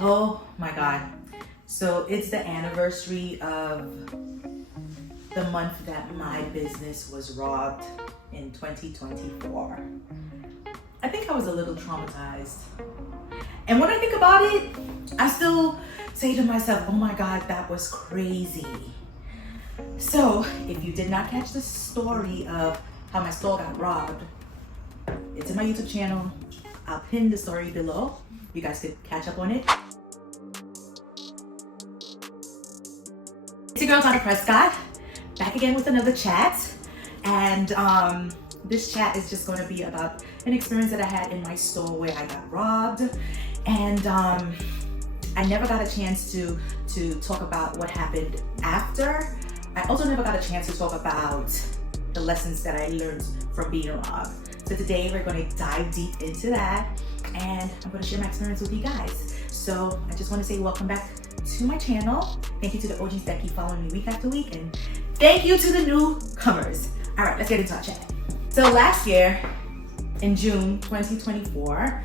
Oh my God. So it's the anniversary of the month that my business was robbed in 2024. I think I was a little traumatized. And when I think about it, I still say to myself, oh my God, that was crazy. So if you did not catch the story of how my store got robbed, it's in my YouTube channel. I'll pin the story below. You guys could catch up on it. It's your girl, Donna.Prescott, back again with another chat. And this chat is just going to be about an experience that I had in my store where I got robbed. And I never got a chance to talk about what happened after. I also never got a chance to talk about the lessons that I learned from being robbed. So today we're going to dive deep into that, and I'm going to share my experience with you guys. So I just want to say welcome back to my channel. Thank you to the OGs that keep following me week after week, and thank you to the newcomers. All right, let's get into our chat. So last year in June 2024,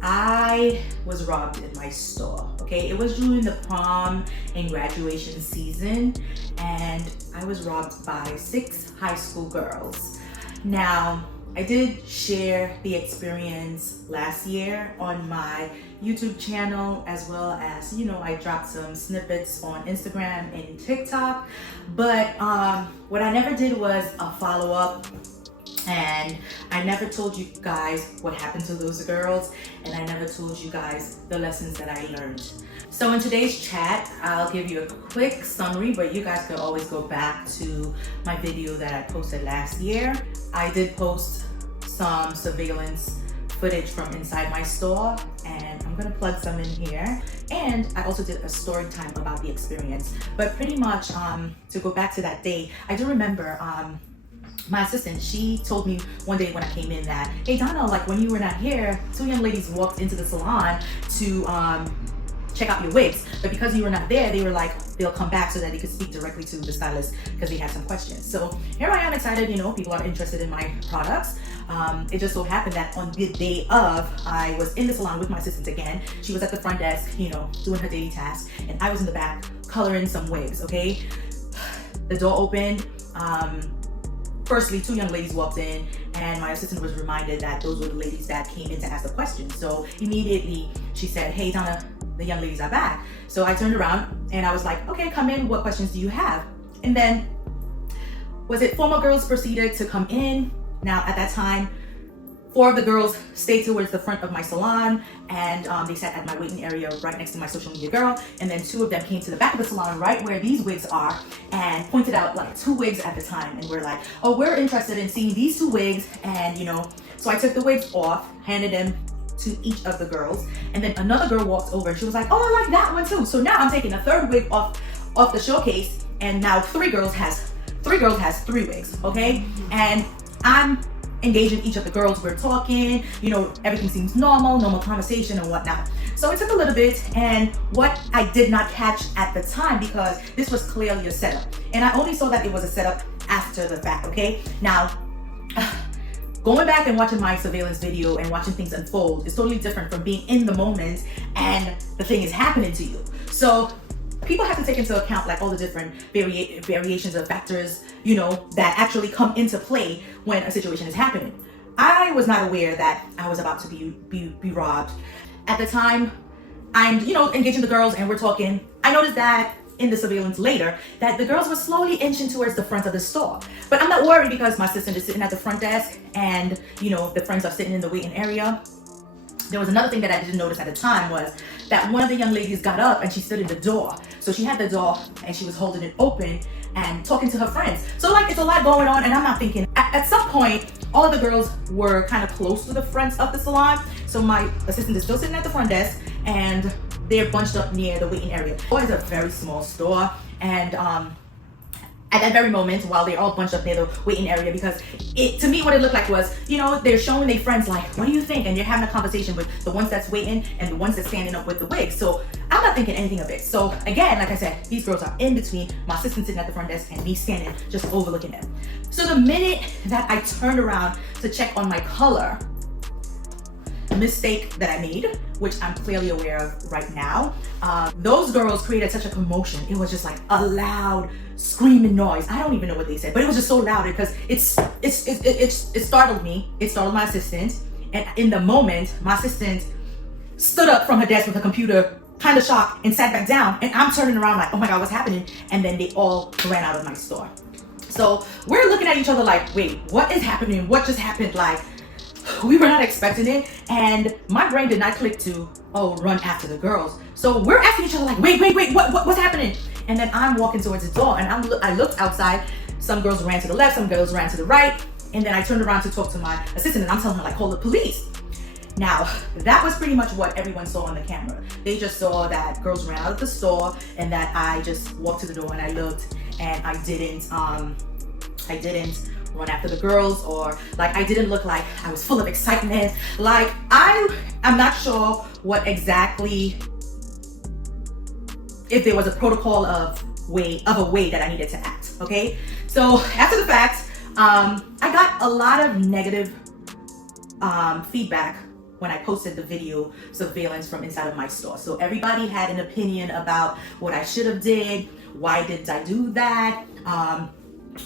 I was robbed in my store. Okay, it was during the prom and graduation season, and I was robbed by 6 high school girls. Now, I did share the experience last year on my YouTube channel, as well as, I dropped some snippets on Instagram and TikTok, but what I never did was a follow-up. And I never told you guys what happened to those girls, and I never told you guys the lessons that I learned. So in today's chat, I'll give you a quick summary, but you guys can always go back to my video that I posted last year. I did post some surveillance footage from inside my store, and I'm gonna plug some in here. And I also did a story time about the experience. But pretty much, to go back to that day, I do remember my assistant, she told me one day when I came in that, hey Donna, like when you were not here, 2 young ladies walked into the salon to check out your wigs, but because you were not there, they were like, they'll come back so that they could speak directly to the stylist because they had some questions. So here I am excited, people are interested in my products. It just so happened that on the day of, I was in the salon with my assistant again. She was at the front desk, doing her daily tasks, and I was in the back coloring some wigs, okay? The door opened. Firstly, 2 young ladies walked in, and my assistant was reminded that those were the ladies that came in to ask the questions. So immediately she said, hey Donna, the young ladies are back. So I turned around and I was like, okay, come in, what questions do you have? And then, was it 4 more girls proceeded to come in. Now at that time, 4 of the girls stayed towards the front of my salon, and they sat at my waiting area right next to my social media girl. And then 2 of them came to the back of the salon right where these wigs are and pointed out like 2 wigs at the time. And we're like, oh, we're interested in seeing these 2 wigs. And so I took the wigs off, handed them to each of the girls. And then another girl walked over and she was like, oh, I like that one too. So now I'm taking a 3rd wig off the showcase, and now 3 girls has 3 wigs, okay? And I'm engaging each of the girls. We're talking, everything seems normal conversation and whatnot. So it took a little bit, and what I did not catch at the time, because this was clearly a setup, and I only saw that it was a setup after the fact, okay? Now, going back and watching my surveillance video and watching things unfold is totally different from being in the moment and the thing is happening to you. So people have to take into account like all the different variations of factors, that actually come into play when a situation is happening. I was not aware that I was about to be robbed. At the time, I'm, engaging the girls and we're talking. I noticed that in the surveillance later that the girls were slowly inching towards the front of the store. But I'm not worried because my assistant is sitting at the front desk, and, the friends are sitting in the waiting area. There was another thing that I didn't notice at the time, was that one of the young ladies got up and she stood in the door. So she had the door and she was holding it open and talking to her friends. So like, it's a lot going on, and I'm not thinking. At some point, all of the girls were kind of close to the front of the salon. So my assistant is still sitting at the front desk, and they're bunched up near the waiting area. It is a very small store, and at that very moment, while they're all bunched up near the waiting area, because to me what it looked like was, they're showing their friends like, what do you think? And you're having a conversation with the ones that's waiting and the ones that's standing up with the wigs. So I'm not thinking anything of it. So again, like I said, these girls are in between my assistant sitting at the front desk and me standing just overlooking them. So the minute that I turned around to check on my color, mistake that I made, which I'm clearly aware of right now. Those girls created such a commotion. It was just like a loud screaming noise. I don't even know what they said, but it was just so loud because it startled me. It startled my assistant. And in the moment, my assistant stood up from her desk with her computer, kind of shocked, and sat back down. And I'm turning around like, oh my God, what's happening? And then they all ran out of my store. So we're looking at each other like, wait, what is happening? What just happened? Like, we were not expecting it. And my brain did not click to, oh, run after the girls. So we're asking each other like, wait, what's happening? And then I'm walking towards the door and I looked outside. Some girls ran to the left, some girls ran to the right. And then I turned around to talk to my assistant and I'm telling her like, call the police. Now, that was pretty much what everyone saw on the camera. They just saw that girls ran out of the store and that I just walked to the door and I looked and I didn't run after the girls, or like I didn't look like I was full of excitement. Like I'm not sure what exactly, if there was a protocol of a way that I needed to act. Okay, so after the fact, I got a lot of negative feedback when I posted the video surveillance from inside of my store. So everybody had an opinion about what I should have did. Why did I do that?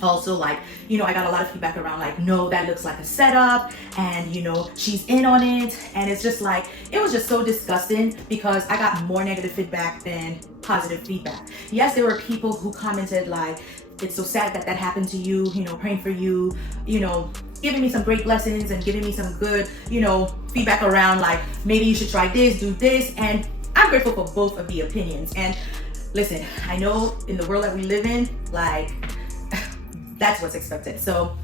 Also, like, you know, I got a lot of feedback around like, no, that looks like a setup, and you know, she's in on it. And it's just like, it was just so disgusting because I got more negative feedback than positive feedback. Yes, there were people who commented like, it's so sad that that happened to you, you know, praying for you, you know, giving me some great lessons and giving me some good, you know, feedback around like, maybe you should try this, do this. And I'm grateful for both of the opinions. And listen, I know in the world that we live in, like, that's what's expected. So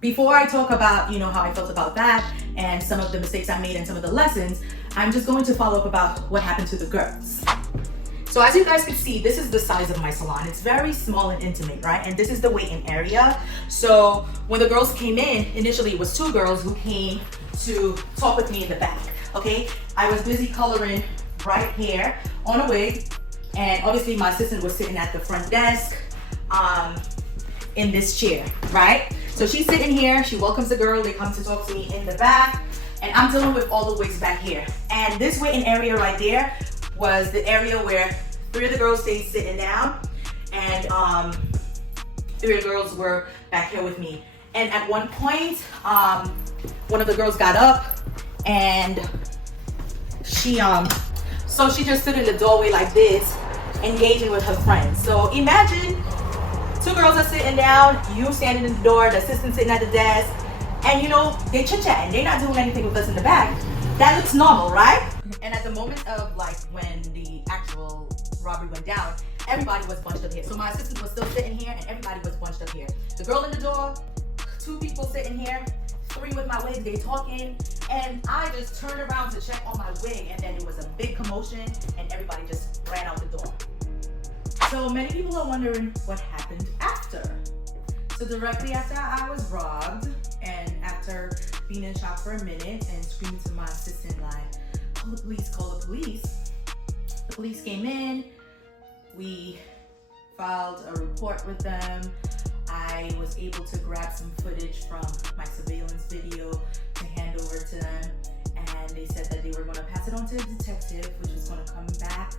before I talk about, you know, how I felt about that and some of the mistakes I made and some of the lessons, I'm just going to follow up about what happened to the girls. So as you guys can see, this is the size of my salon. It's very small and intimate, right? And this is the wait-in area. So when the girls came in, initially it was 2 girls who came to talk with me in the back, okay? I was busy coloring right here on a wig, and obviously my assistant was sitting at the front desk in this chair, right? So she's sitting here, she welcomes the girl, they come to talk to me in the back, and I'm dealing with all the wigs back here. And this waiting area right there was the area where 3 of the girls stayed sitting down, and 3 of the girls were back here with me. And at one point, one of the girls got up, and she just stood in the doorway like this, engaging with her friends. So imagine 2 girls are sitting down, you standing in the door, the assistant sitting at the desk, and you know, they chit-chatting, they're not doing anything with us in the back. That looks normal, right? And at the moment of like when the actual robbery went down, everybody was bunched up here. So my assistant was still sitting here and everybody was bunched up here. The girl in the door, 2 people sitting here, 3 with my wig, they talking, and I just turned around to check on my wig, and then it was a big commotion and everybody just ran out the door. So many people are wondering what happened after. So directly after I was robbed, and after being in shock for a minute and screaming to my assistant like, call the police, call the police. The police came in, we filed a report with them. I was able to grab some footage from my surveillance video to hand over to them, and they said that they were going to pass it on to the detective, which was going to come back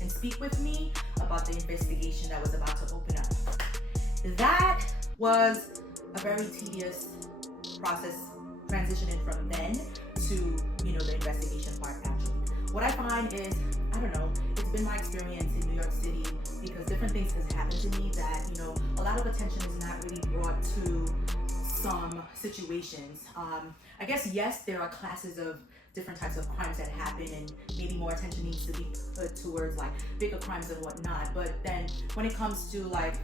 and speak with me about the investigation that was about to open up. That was a very tedious process, transitioning from then to, you know, the investigation part actually. What I find is, I don't know, it's been my experience in New York City, because different things has happened to me that, you know, a lot of attention is not really brought to some situations. I guess, yes, there are classes of different types of crimes that happen, and maybe more attention needs to be put towards like bigger crimes and whatnot. But then when it comes to like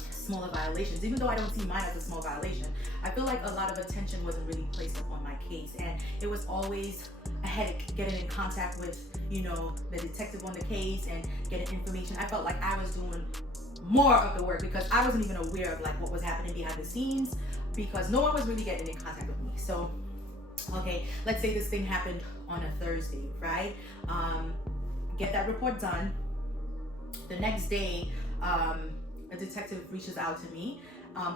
smaller violations, even though I don't see mine as a small violation, I feel like a lot of attention wasn't really placed upon my case, and it was always a headache getting in contact with, you know, the detective on the case and getting information. I felt like I was doing more of the work because I wasn't even aware of like what was happening behind the scenes, because no one was really getting in contact with me. So okay, let's say this thing happened on a Thursday, right? Get that report done. The next day, a detective reaches out to me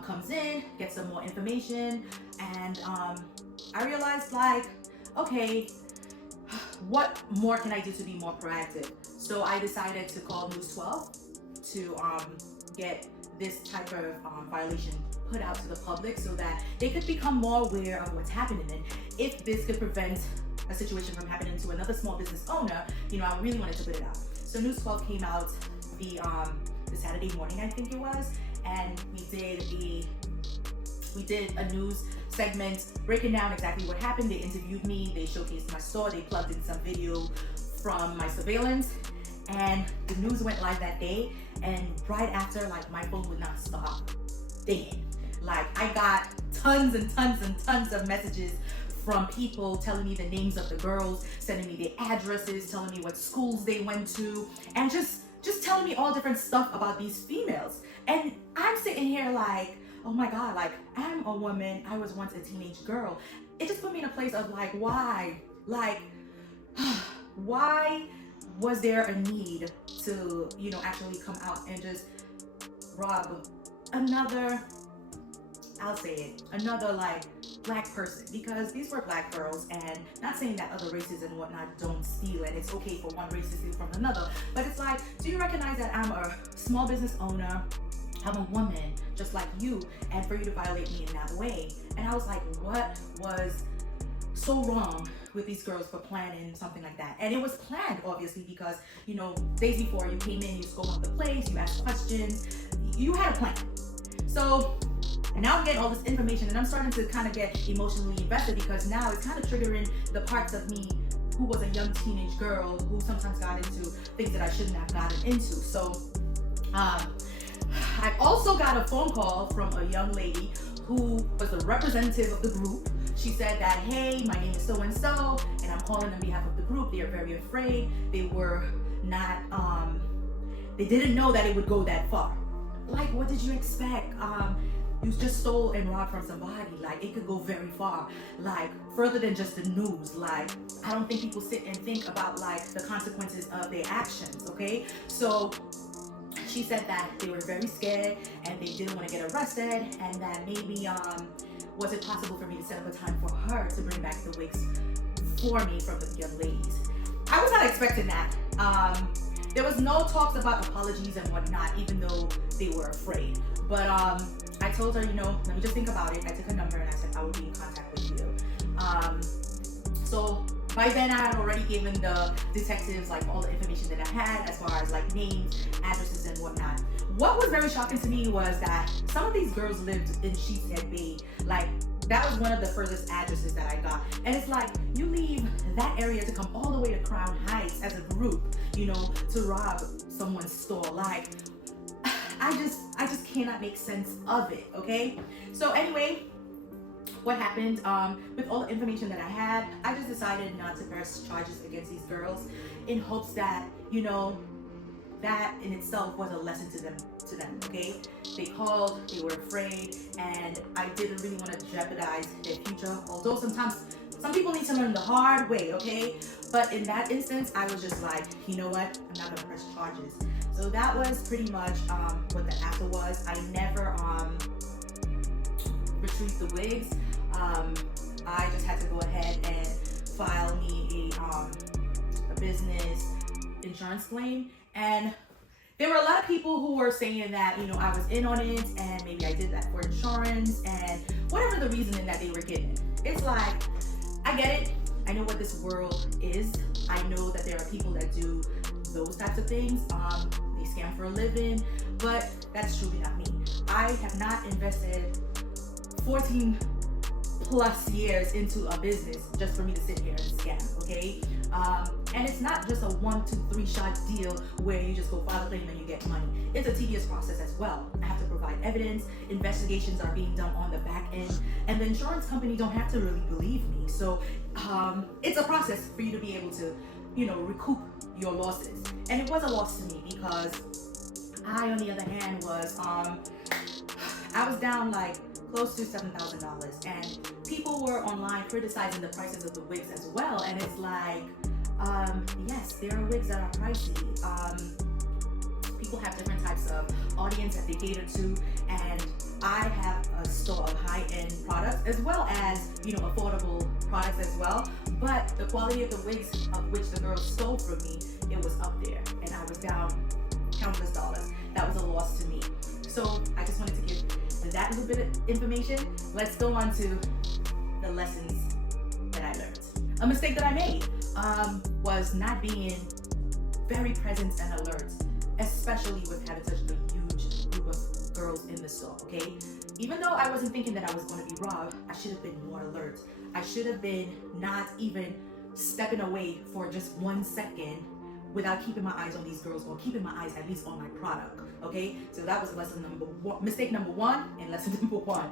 comes in, gets some more information, and I realized like, okay, what more can I do to be more proactive? So I decided to call News 12 to get this type of violation put out to the public so that they could become more aware of what's happening. And if this could prevent a situation from happening to another small business owner, I really wanted to put it out. So News 12 came out the Saturday morning, I think it was, and we did a news segment breaking down exactly what happened. They interviewed me, they showcased my store, they plugged in some video from my surveillance, and the news went live that day. And right after, like, my phone would not stop dinging. Like, I got tons and tons and tons of messages from people telling me the names of the girls, sending me their addresses, telling me what schools they went to, and just telling me all different stuff about these females. And I'm sitting here like, oh my God, like, I'm a woman, I was once a teenage girl. It just put me in a place of like, why? Like, why was there a need to, actually come out and just rob another, I'll say it, another like black person? Because these were black girls, and not saying that other races and whatnot don't steal, and it's okay for one race to steal from another, but it's like, do you recognize that I'm a small business owner? I'm a woman just like you, and for you to violate me in that way? And I was like, what was so wrong with these girls for planning something like that? And it was planned, obviously, because days before you came in, you scoped out the place, you asked questions, you had a plan. So now I'm getting all this information, and I'm starting to kind of get emotionally invested, because now it's kind of triggering the parts of me who was a young teenage girl who sometimes got into things that I shouldn't have gotten into. So I also got a phone call from a young lady who was the representative of the group. She said that, hey, my name is so-and-so, and I'm calling on behalf of the group. They are very afraid. They were not, they didn't know that it would go that far. Like, what did you expect? You just stole and robbed from somebody. Like, it could go very far, like further than just the news. Like, I don't think people sit and think about like the consequences of their actions, okay? So she said that they were very scared and they didn't want to get arrested, and that maybe was it possible for me to set up a time for her to bring back the wigs for me from the young ladies. I was not expecting that. There was no talks about apologies and whatnot, even though they were afraid. But I told her, let me just think about it. I took a number and I said I would be in contact with you. So by then I had already given the detectives like all the information that I had as far as like names, addresses, and whatnot. What was very shocking to me was that some of these girls lived in Sheepshead Bay. Like, that was one of the furthest addresses that I got. And it's like, you leave that area to come all the way to Crown Heights as a group, to rob someone's store. Like, I just cannot make sense of it, okay? So anyway, what happened, with all the information that I had, I just decided not to press charges against these girls in hopes that, that in itself was a lesson to them, okay? They called, they were afraid, and I didn't really want to jeopardize their future. Although sometimes some people need to learn the hard way, okay? But in that instance, I was just like, you know what? I'm not gonna press charges. So that was pretty much what the after was. I never retrieved the wigs. I just had to go ahead and file me a business insurance claim. And there were a lot of people who were saying that, I was in on it and maybe I did that for insurance and whatever the reasoning that they were giving. It's like, I get it. I know what this world is. I know that there are people that do those types of things. They scam for a living, but that's truly not me. I have not invested 14 plus years into a business just for me to sit here and scam, okay? And it's not just a 1, 2, 3 shot deal where you just go file a claim and you get money. It's a tedious process as well. I have to provide evidence, investigations are being done on the back end, and the insurance company don't have to really believe me. So it's a process for you to be able to, recoup your losses. And it was a loss to me because I, on the other hand, was I was down like close to $7,000, and people were online criticizing the prices of the wigs as well. And it's like, yes, there are wigs that are pricey. People have different types of audience that they cater to, and I have a store of high-end products as well as, you know, affordable products as well. But the quality of the wigs of which the girls stole from me, it was up there, and I was down countless dollars. That was a loss to me. So I just wanted to give that little bit of information. Let's go on to the lessons that I learned. A mistake that I made was not being very present and alert, especially with having such a huge group of girls in the store, okay? Even though I wasn't thinking that I was going to be robbed, I should have been more alert. I should have been not even stepping away for just 1 second without keeping my eyes on these girls, or keeping my eyes at least on my product, okay? So that was lesson number one, mistake number one, and lesson number one.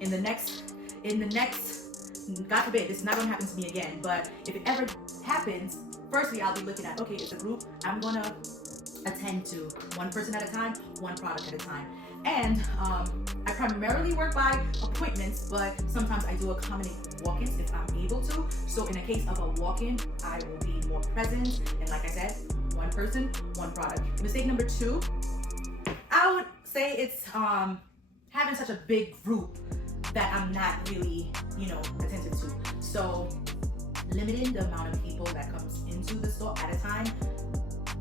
In the next, God forbid, this is not gonna happen to me again, but if it ever happens, firstly, I'll be looking at, okay, it's a group, I'm gonna attend to one person at a time, one product at a time. And I primarily work by appointments, but sometimes I do accommodate walk-ins if I'm able to. So in a case of a walk-in, I will be more present. And like I said, one person, one product. Mistake number two, I would say it's having such a big group that I'm not really, you know, attentive to. So limiting the amount of people that comes into the store at a time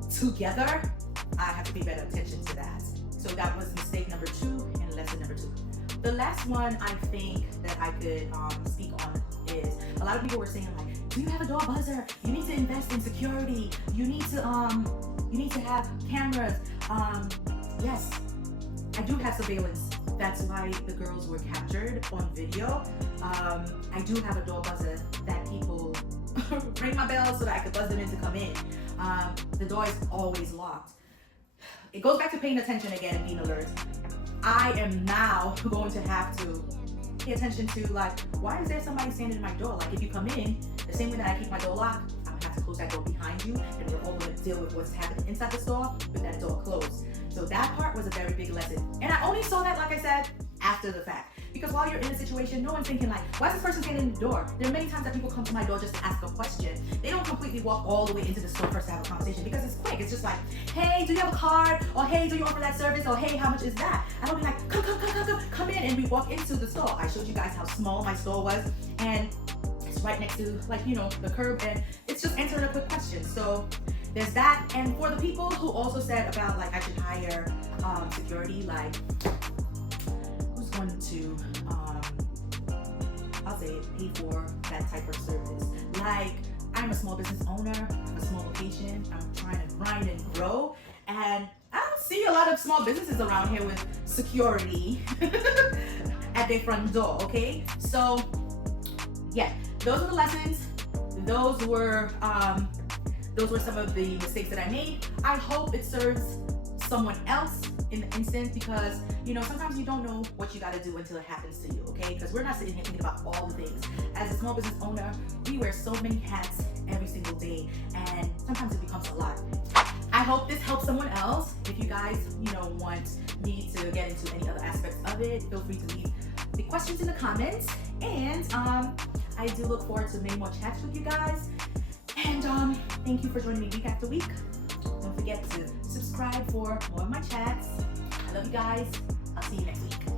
together, I have to pay better attention to that. So that was mistake number two and lesson number two. The last one I think that I could speak on is, a lot of people were saying like, do you have a door buzzer? You need to invest in security. You need to have cameras. Yes, I do have surveillance. That's why the girls were captured on video. I do have a door buzzer that people ring my bell so that I could buzz them in to come in. The door is always locked. It goes back to paying attention again and being alert. I am now going to have to pay attention to, like, why is there somebody standing in my door? Like, if you come in, the same way that I keep my door locked, I'm gonna have to close that door behind you, and we're all gonna deal with what's happening inside the store with that door closed. So that part was a very big lesson. And I only saw that, like I said, after the fact. Because while you're in a situation, no one's thinking like, why is this person standing in the door? There are many times that people come to my door just to ask a question. They don't completely walk all the way into the store first to have a conversation, because it's quick. It's just like, hey, do you have a card? Or hey, do you offer that service? Or hey, how much is that? I don't be like, come in, and we walk into the store. I showed you guys how small my store was, and it's right next to, like, you know, the curb, and it's just answering a quick question. So there's that. And for the people who also said about like I should hire security, like who's going to I'll say pay for that type of service. Like, I'm a small business owner, a small location, I'm trying to grind and grow, and I don't see a lot of small businesses around here with security at their front door, okay? So yeah, those are the lessons. Those were some of the mistakes that I made. I hope it serves someone else in the instant, because, you know, sometimes you don't know what you got to do until it happens to you, okay? Because we're not sitting here thinking about all the things. As a small business owner, we wear so many hats every single day, and sometimes it becomes a lot. I hope this helps someone else. If you guys, you know, want me to get into any other aspects of it, feel free to leave the questions in the comments. And I do look forward to many more chats with you guys. And thank you for joining me week after week. Don't forget to subscribe for more of my chats. I love you guys. I'll see you next week.